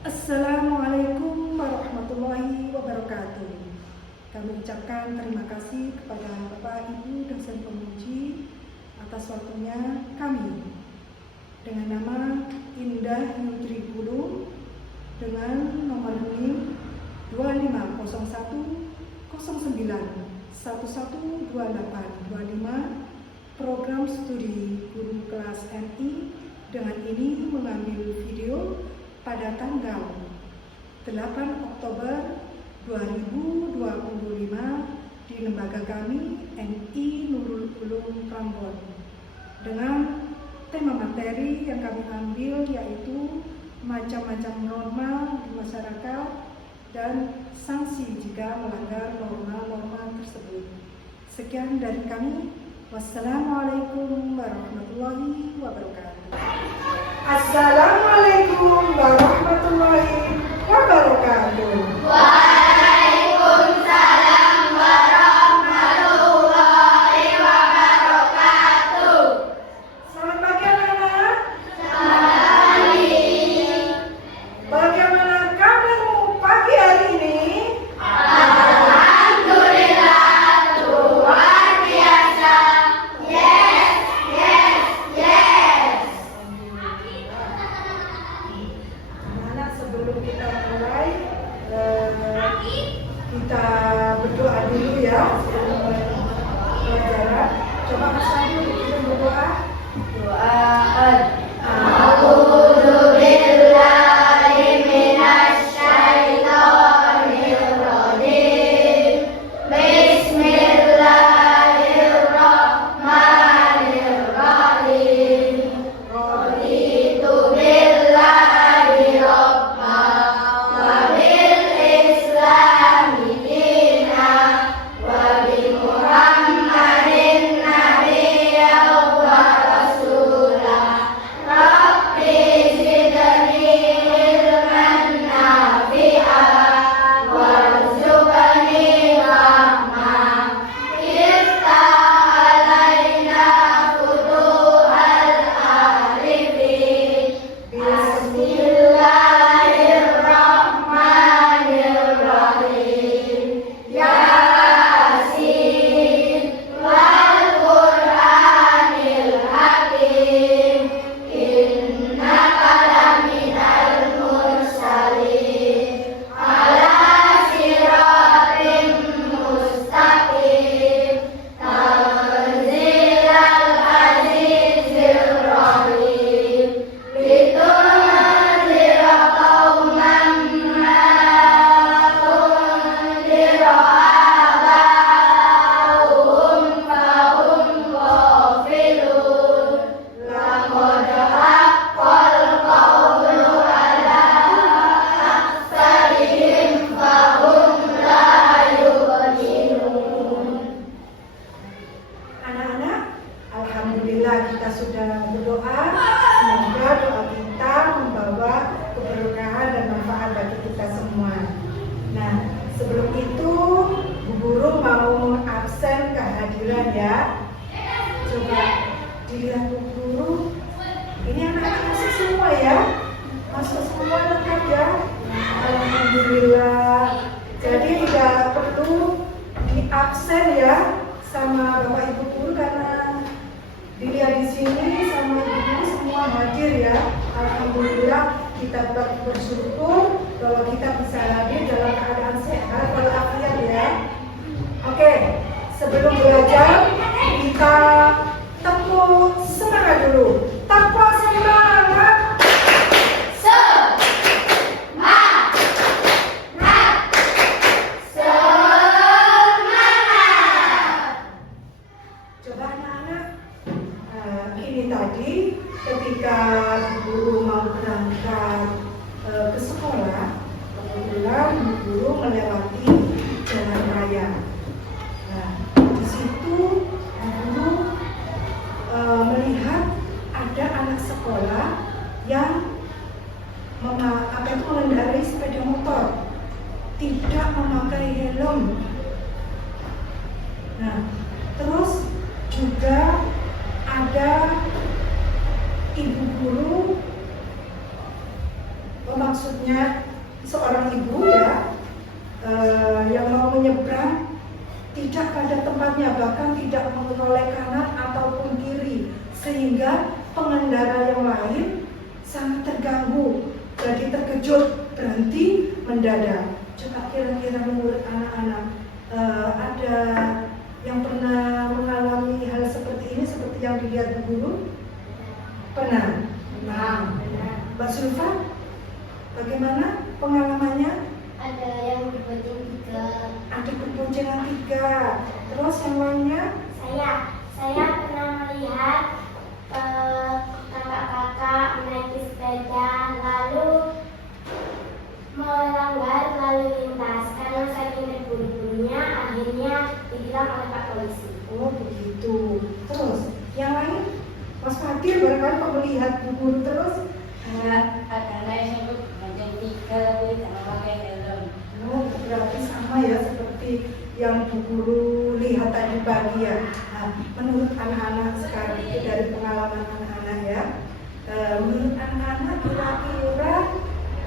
Assalamualaikum warahmatullahi wabarakatuh. Kami ucapkan terima kasih kepada Bapak Ibu dosen penguji atas waktunya kami. Dengan nama Indah Nutri Guru dengan nomor NIM 250109112825 program studi guru kelas MI dengan ini mengambil video pada tanggal 8 Oktober 2025 di lembaga kami MI Nurul Ulum Prambon dengan tema materi yang kami ambil yaitu macam-macam norma di masyarakat dan sanksi jika melanggar norma-norma tersebut. Sekian dari kami. Wassalamualaikum warahmatullahi wabarakatuh. Assalamualaikum warahmatullahi wabarakatuh. Waalaikumsalam warahmatullahi wabarakatuh. Selamat pagi anak-anak. Selamat pagi. Bagaimana kabarmu pagi hari ini? Alhamdulillah, luar biasa. Yes, yes, yes. Anak-anak, sebelum kita mulai, kita berdoa dulu ya sebelum mulai pelajaran. Coba Mas Adi kita berdoa. A'udzubillahi minasyaitonir rajim. Bismillahirrahmanirrahim. Raditu billahi rabba wa bil islami dina wa bi Muhammadin nabiyya wa rasulah. Rabbi zidni ilman nafi'an warzuqni rahmah. Iftah alaina futuhal arifin. Bismillahirrahmanirrahim. Yasin wal Qur'anil hakim. Innaka laminal mursalin ala siratim mustaqim. Tanzilal azizir rahim. Litunzira qauman ma unzira aba'uhum fahum ghafilun. Laqad haqqal qawlu ala aktsarihim fahum la yu'minun. Anak-anak, alhamdulillah kita sudah berdoa. Semoga doa kita membawa keberkahan dan manfaat bagi kita semua. Nah, sebelum itu Bu Guru mau absen kehadiran ya. Coba dilihat Bu Guru. Ini anak-anak masuk semua ya. Masuk semua lengkap ya. Alhamdulillah. Jadi tidak perlu diabsen ya sama Bapak Ibu guru karena dilihat di sini sama Ibu guru semua hadir ya. Alhamdulillah kita bersyukur bahwa kita bisa hadir dalam keadaan sehat walafiat ya. Oke, sebelum belajar kita tepuk semangat dulu. Tepuk semangat. Coba anak-anak, ini tadi ketika Bu Guru mau berangkat ke sekolah, kebetulan Bu Guru melewati jalan raya. Nah, di situ Bu Guru melihat ada anak sekolah yang mengendarai sepeda motor, tidak memakai helm. Nah, terus juga ada ibu guru maksudnya seorang ibu ya yang mau menyeberang tidak pada tempatnya, bahkan tidak menoleh kanan ataupun kiri, sehingga pengendara yang lain sangat terganggu, jadi terkejut, berhenti mendadak. Coba kira-kira menurut anak-anak ada yang pernah mengalami hal seperti ini, seperti yang dilihat Bu Guru? Pernah? Mbak Sulfa, bagaimana pengalamannya? Ada yang berbentuk 3. Ada berboncengan 3. Terus yang lainnya? Saya pernah melihat kakak-kakak menaiki sepeda lalu melanggar lalu lintas karena saking terburu-burunya akhirnya ditilang oleh Pak Polisi. Oh begitu. Terus yang lain? Mas Fatir barangkali kok melihat Bu Guru terus? Karena saya bonceng 3 tapi jangan pakai helm. Oh berarti sama ya seperti yang Bu Guru lihat tadi pagi ya. Nah, menurut anak-anak sekarang itu dari pengalaman anak-anak ya, menurut anak-anak kira-kira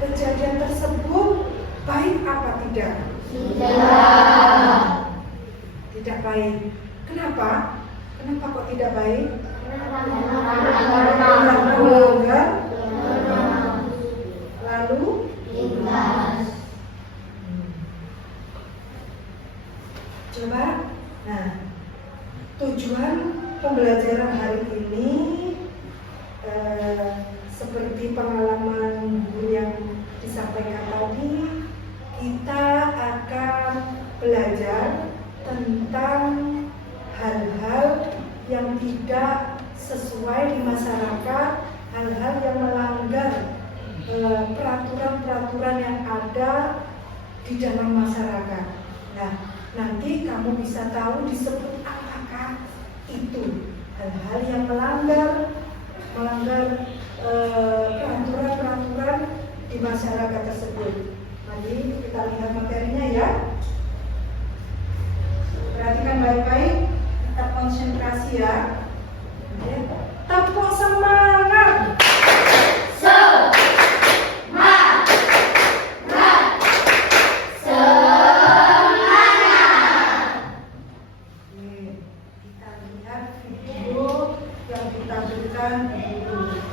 kejadian tersebut baik apa tidak? Tidak baik. Kenapa? Kenapa kok tidak baik? Karena melanggar lalu Lintas. Coba. Nah, tujuan pembelajaran hari ini seperti pengalaman guru yang disampaikan tadi, kita akan belajar tentang hal-hal yang tidak sesuai di masyarakat, hal-hal yang melanggar peraturan-peraturan yang ada di dalam masyarakat. Nah, nanti kamu bisa tahu disebut apakah itu hal-hal yang melanggar peraturan-peraturan di masyarakat tersebut. Mari kita lihat materinya ya. Perhatikan baik-baik, tetap konsentrasi ya. Oke. Tepuk semangat. Kita lihat video yang ditampilkan dulu.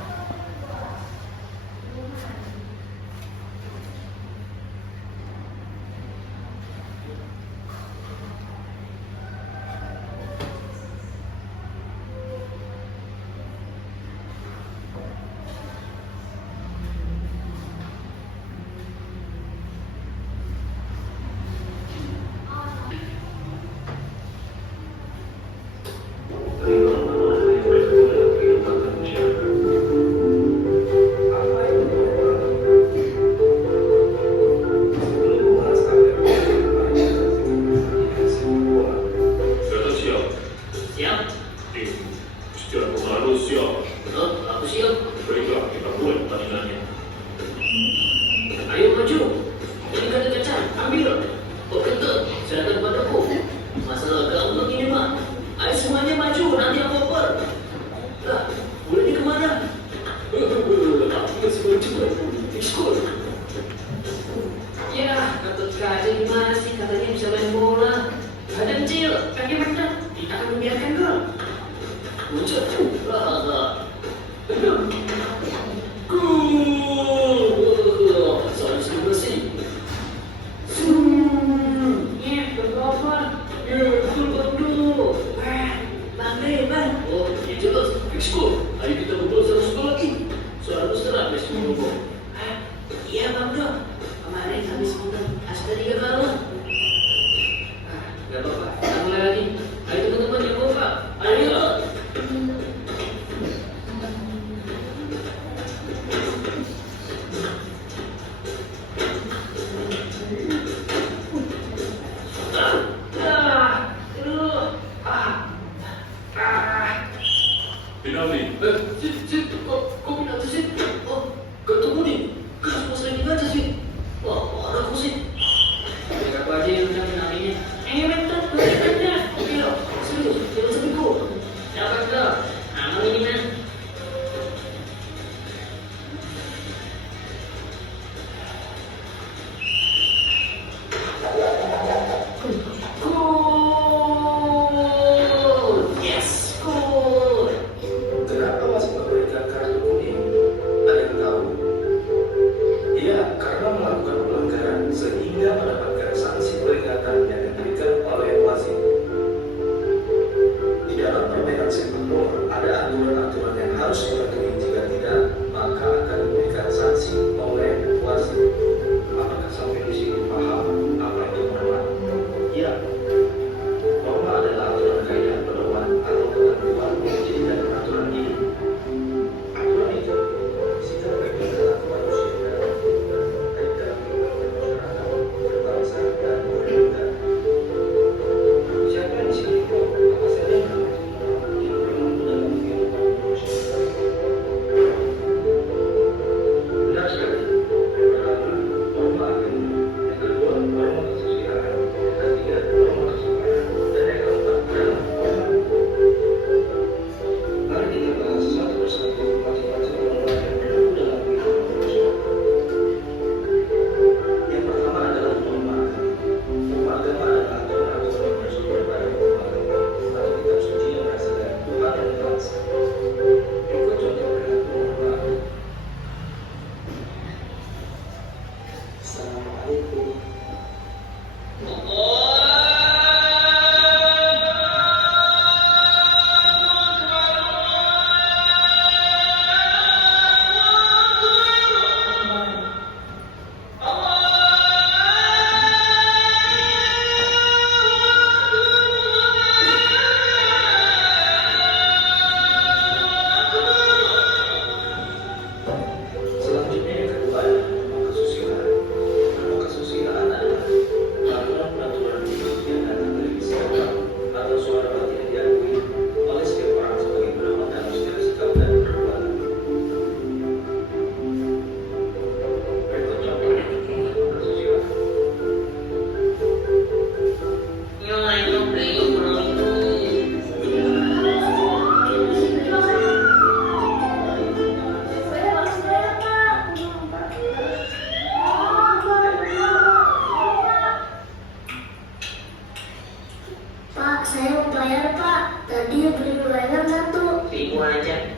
aja.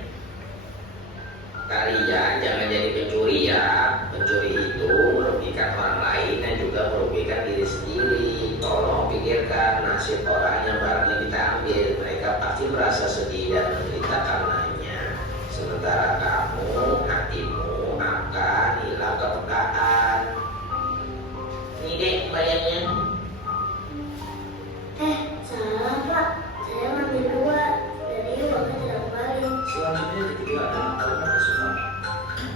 Kalian jangan jadi pencuri ya. Pencuri itu merugikan orang lain dan juga merugikan diri sendiri. Tolong pikirkan nasib orang yang barangnya kita ambil. Mereka pasti merasa sedih dan menderita karenanya. Sementara kamu, hatimu akan hilang kepekaan. Ini deh bayarnya. Salah Pak, saya ngambil 2, jadi uangnya tidak kembali. Selanjutnya yang ketiga adalah norma kesopanan.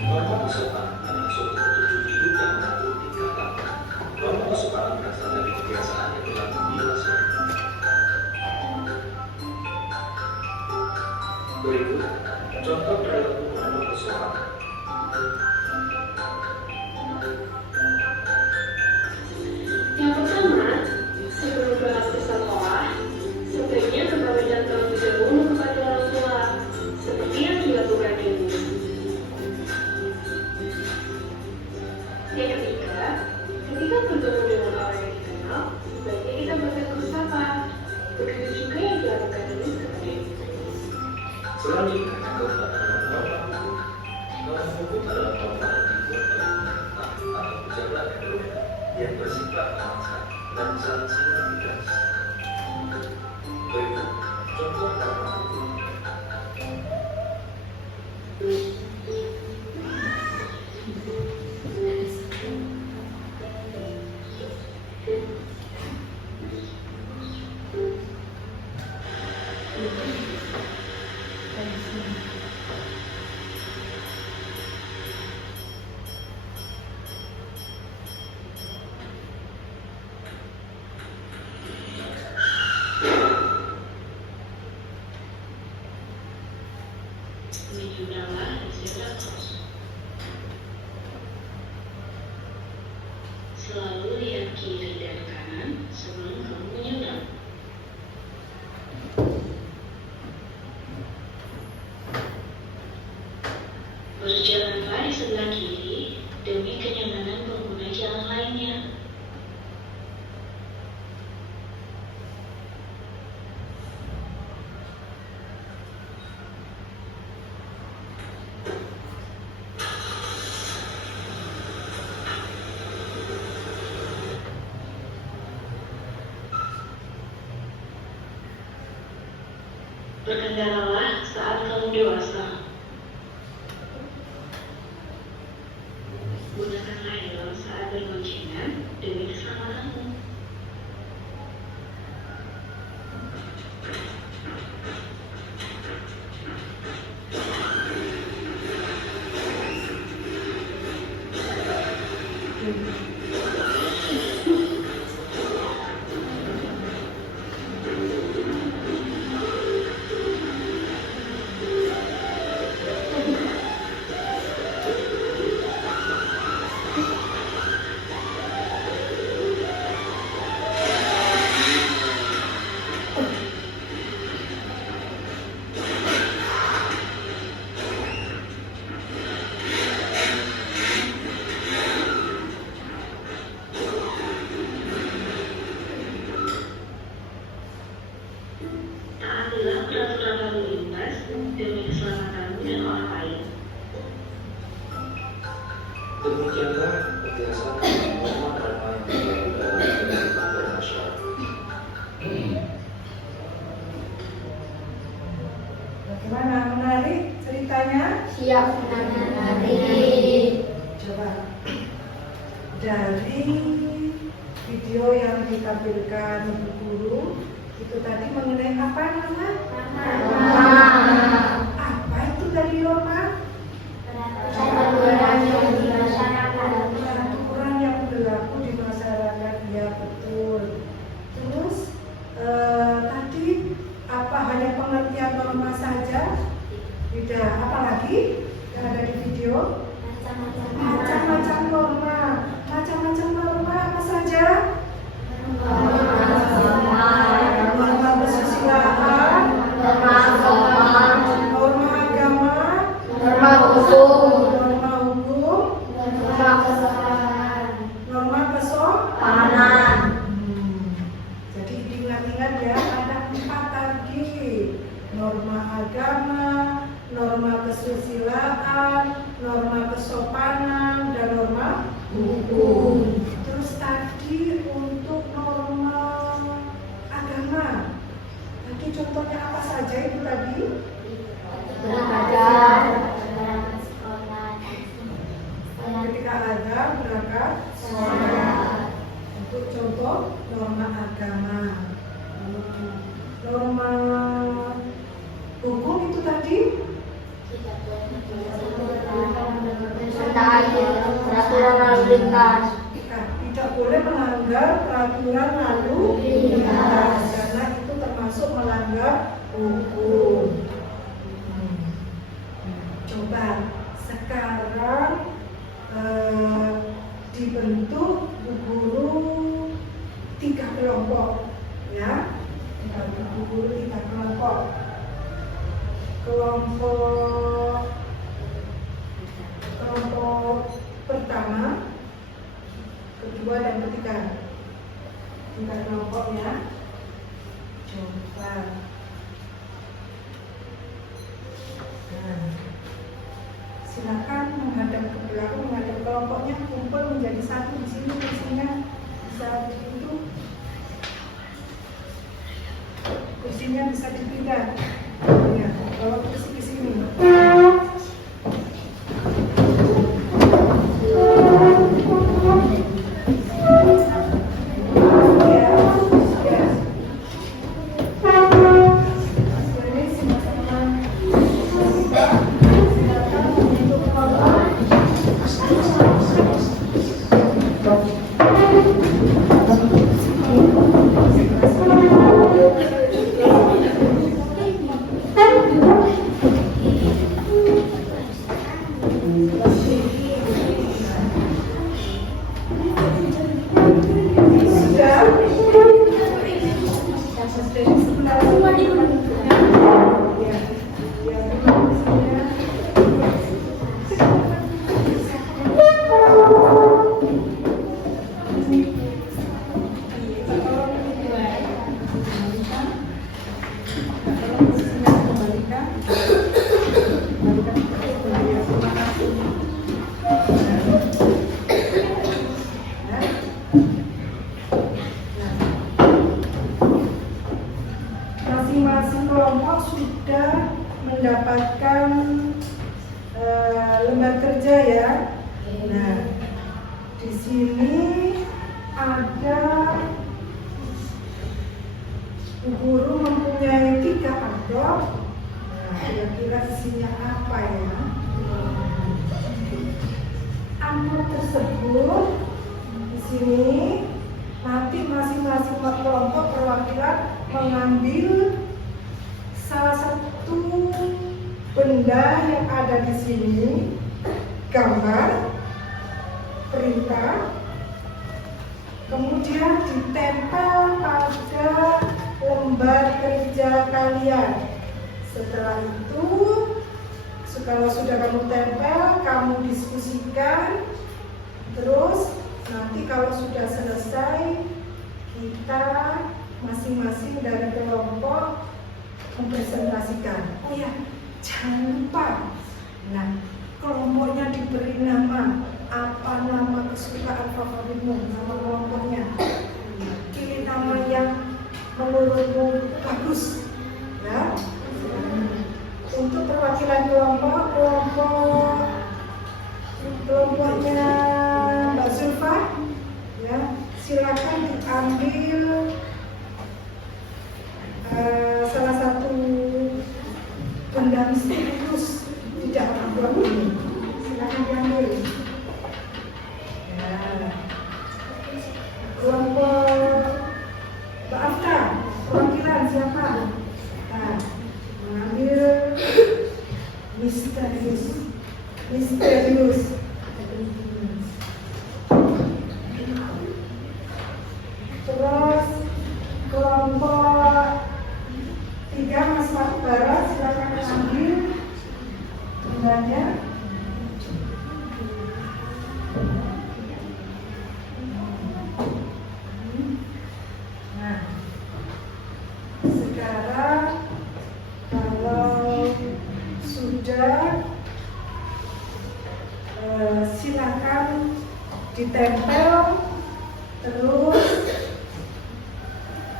Norma kesopanan adalah suatu petunjuk hidup yang mengatur tingkah laku. Norma kesopanan berasal dari kebiasaan yang berlaku di masyarakat. Berikut contoh perilaku norma kesopanan. Yang pertama, sebelum berangkat ke sekolah, sebaiknya kembalikan terlebih dahulu kepada orang tua, seperti yang dilakukan ibu. Yang ketiga, ketika bertemu dengan orang yang dikenal, sebaiknya kita bergantung sapa. Begitu juga yang dilakukan ibu kepada ibu. Selanjutnya, keempat adalah norma hukum. Norma hukum adalah norma yang dibuat oleh pemerintah atau pejabat negara yang bersifat memaksa dan sanksinya tegas. Berikut contoh norma hukum. Menyudahlah zebra cross. Selalu lihat kiri dan kanan sebelum kamu menyerang. Berjalanlah di sebelah kiri demi kenyamanan pengguna jalan lainnya. Berkendaralah saat kamu dewasa. Gunakanlah helm saat berboncengan demi keselamatanmu. Taatilah peraturan lalu lintas demi keselamatanmu dan orang lain. Demikianlah kebiasaan norma-norma yang berlaku dalam kehidupan bermasyarakat. Bagaimana, menarik ceritanya? Siap menarik. Coba dari video yang ditampilkan Ibu Guru itu tadi mengenai apa nama? Apa itu tadi norma? Peraturan yang di masyarakat. Peraturan yang berlaku di masyarakat, ya betul. Terus tadi apa hanya pengertian norma saja? Tidak, apalagi yang ada di video? Macam-macam norma. Macam-macam norma apa saja? Norma kesusilaan, norma agama, Norma hukum. norma hukum, Norma kesopanan. norma kesopanan. Jadi diingat-ingat ya, ada 4 tadi. Norma agama, kesusilaan, norma kesopanan, dan norma hukum. Terus tadi untuk norma agama, tadi contohnya apa saja itu tadi? Berajar, sekolah, Ketika ada berangkat sekolah. Untuk contoh norma agama. Norma hukum itu tadi peraturan lalu lintas. tidak boleh melanggar peraturan lalu lintas karena itu termasuk melanggar hukum. Coba sekarang dibentuk Bu Guru 3 kelompok, ya. Bu Guru 3 kelompok. Kelompok pertama, kedua, dan ketiga. 3 kelompok, ya. Coba. Nah, silakan menghadap ke belakang, menghadap kelompoknya, kumpul menjadi satu di sini, kursinya bisa itu, kursinya bisa dipindah, ya, bawa kursi ke sini. Masing-masing kelompok sudah mendapatkan lembar kerja, ya. Nah, di sini ada Bu Guru mempunyai 3 amplop. Nah, kira-kira isinya apa, ya? Amplop tersebut di sini nanti masing-masing kelompok perwakilan mengambil salah satu benda yang ada di sini, gambar, perintah, kemudian ditempel pada lembar kerja kalian. Setelah itu, kalau sudah kamu tempel, kamu diskusikan, terus nanti kalau sudah selesai, kita masing-masing dari kelompok mempresentasikan. Oh ya, jangan lupa. Nah, kelompoknya diberi nama. Apa nama kesukaan favoritmu? Nama kelompoknya. Pilih nama yang menurutmu bagus. Ya. Untuk perwakilan kelompoknya Mbak Zulfa, ya, silakan diambil salah satu benda misterius di dalam amplop ini. Silakan diambil. Ya. Kelompok Mbak Afta, perwakilan siapa? Nah, mengambil misterius. Terus kelompok 3 Mas Fatih Barat, silakan ambil bendanya. Nah, sekarang kalau sudah ditempel. Terus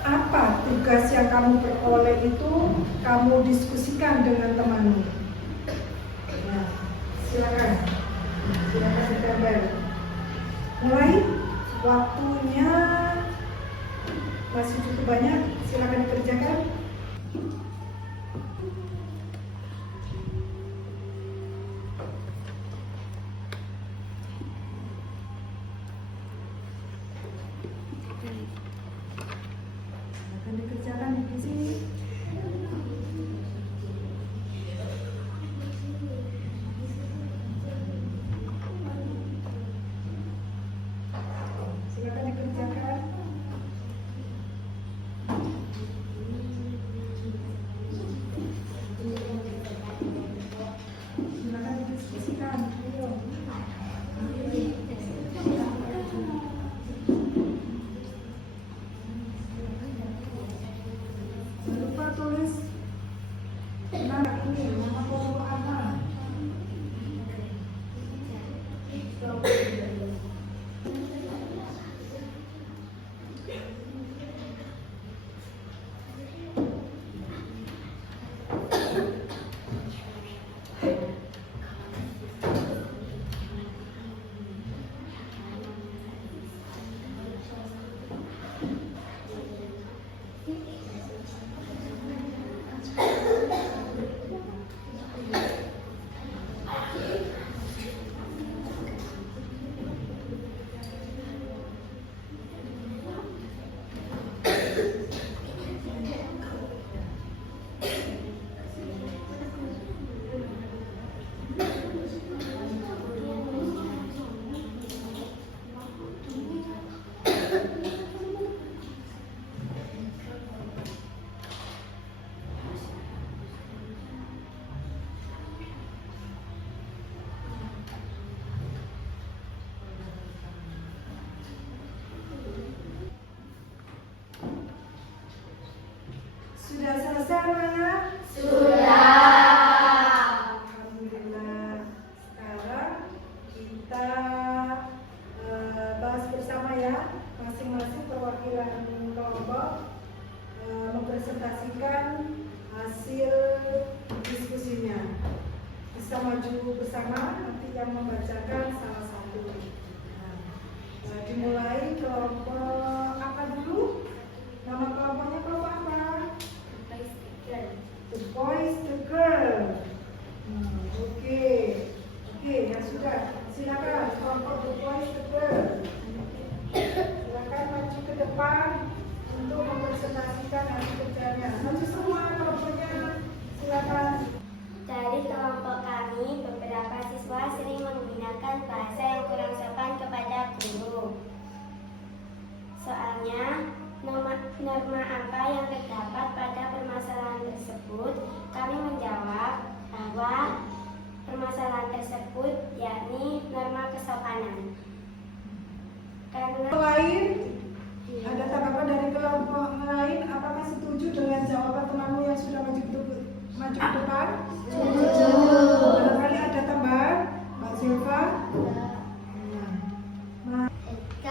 apa tugas yang kamu peroleh itu kamu diskusikan dengan temanmu. Nah, silakan ditempel. Mulai, waktunya masih cukup banyak, silakan dikerjakan. Silakan dikerjakan di sini. Silakan dikerjakan. Silakan didiskusikan. Ayo. Jangan lupa tulis nama ini, nama kelompok apa. Sudah selesai semuanya? Alhamdulillah. Sekarang kita bahas bersama ya. Masing-masing perwakilan kelompok mempresentasikan hasil diskusinya. Bisa maju bersama, nanti yang membacakan salah satu. Dimulai kelompok apa dulu? Nama kelompoknya kelompok apa? The boys, the girl. Oke, yang sudah. Silakan kelompok the boys, the girl. Silakan maju ke depan untuk mempresentasikan hasil kerjanya. Maju semua kelompoknya. Silakan. Dari kelompok kami, beberapa siswa sering menggunakan bahasa yang kurang sopan kepada guru. Soalnya, norma apa yang terdapat pada permasalahan tersebut? Kami menjawab bahwa permasalahan tersebut yakni norma kesopanan. Karena Lain, ada tanggapan dari kelompok lain? Apakah setuju dengan jawaban temanmu yang sudah maju ke depan? Setuju. Barangkali ada tambahan, Mbak Silva?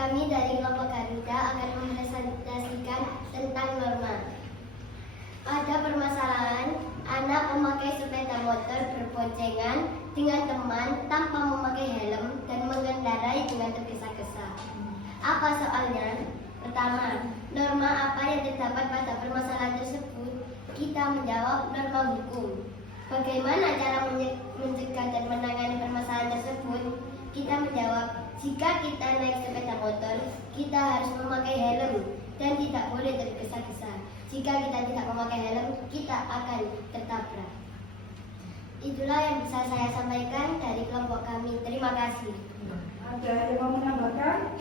kami dari kelompok Garuda akan mempresentasikan tentang norma. Ada permasalahan anak memakai sepeda motor berboncengan dengan teman tanpa memakai helm dan mengendarai dengan tergesa-gesa. Apa soalnya? Pertama, norma apa yang terdapat pada permasalahan tersebut? Kita menjawab norma hukum. Bagaimana cara mencegah dan menangani permasalahan tersebut? Kita menjawab, jika kita naik sepeda motor, kita harus memakai helm dan tidak boleh tergesa-gesa. Jika kita tidak memakai helm, kita akan tertabrak. Itulah yang bisa saya sampaikan dari kelompok kami. Terima kasih. Ada yang mau menambahkan?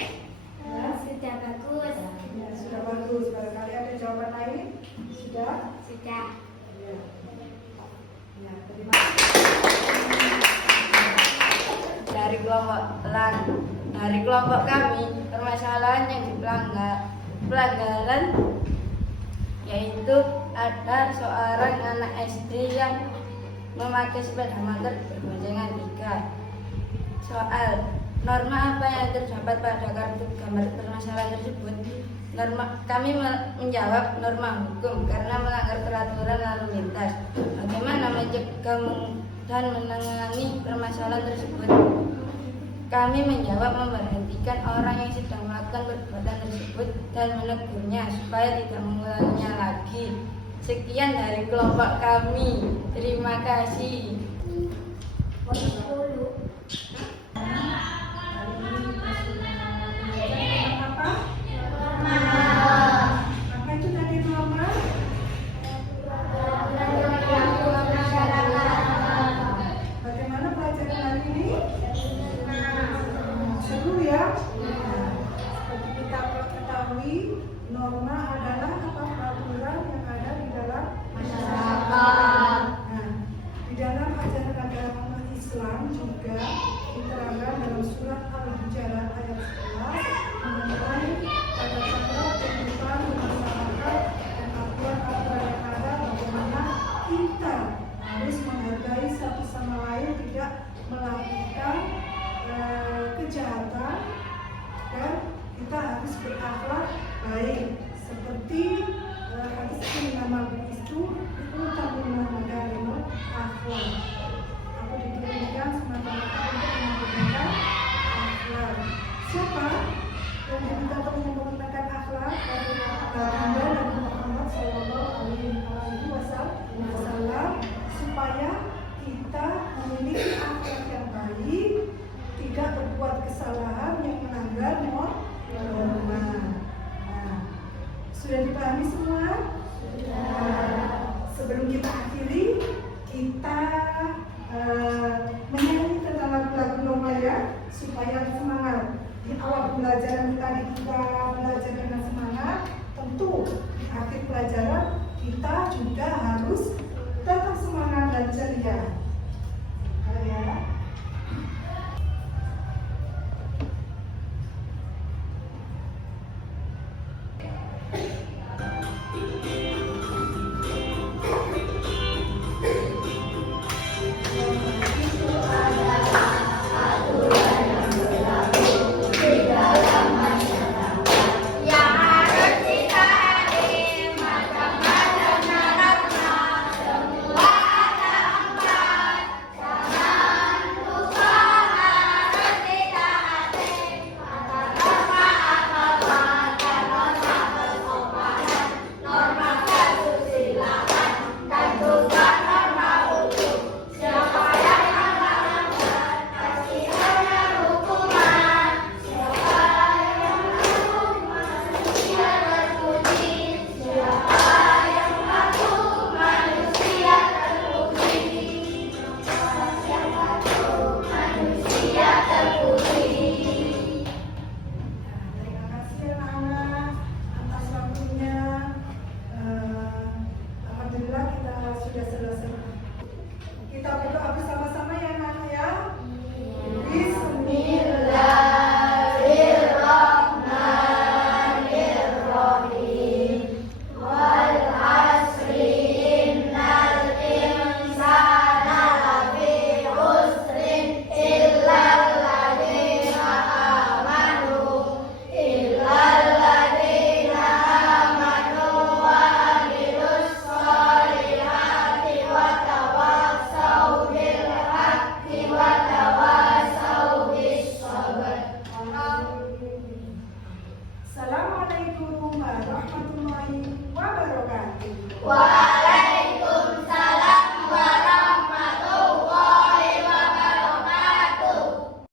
Sudah bagus. Ya, sudah bagus. Barangkali ada jawaban lain? Sudah? Sudah. Ya, terima kasih. Dari kelompok kami, permasalahan yang pelanggaran yaitu ada seorang anak SD yang memakai sepeda motor berboncengan 3. Soal norma apa yang terdapat pada kartu gambar permasalahan tersebut. Kami menjawab norma hukum karena melanggar peraturan lalu lintas. Bagaimana mencegah dan menangani permasalahan tersebut? Kami menjawab memberhentikan orang yang sedang melakukan perbuatan tersebut dan menegurnya supaya tidak mengulanginya lagi. Sekian dari kelompok kami. Terima kasih. Apa itu tadi norma? Bagaimana pelajaran hari ini? Seru ya? Seperti kita ketahui, norma adalah apa peraturan yang ada di dalam masyarakat. Nah, di dalam ajaran agama Islam juga diterangkan dalam surat Al-Hujurat ayat 11 mengenai tata-tata kehidupan bermasyarakat dan aturan-aturan yang ada bagaimana kita harus menghargai satu sama lain, tidak melakukan kejahatan, dan kita harus berakhlak baik seperti hadis Imam itu menggunakan akhlak. Aku diturunkan semata-mata untuk menggunakan akhlak. Siapa yang diminta untuk menggunakan akhlak? Baginda Nabi Muhammad SAW, supaya kita memiliki akhlak yang baik, tidak berbuat kesalahan yang melanggar norma. Nah, sudah dipahami semua? Sebelum kita akhiri, kita menyanyi tentang lagu-lagu norma ya, supaya semangat. Di awal pembelajaran tadi kita belajar dengan semangat. Tentu di akhir pelajaran kita juga harus tetap semangat dan ceria. Ya. Alhamdulillah kita sudah selesai. Kita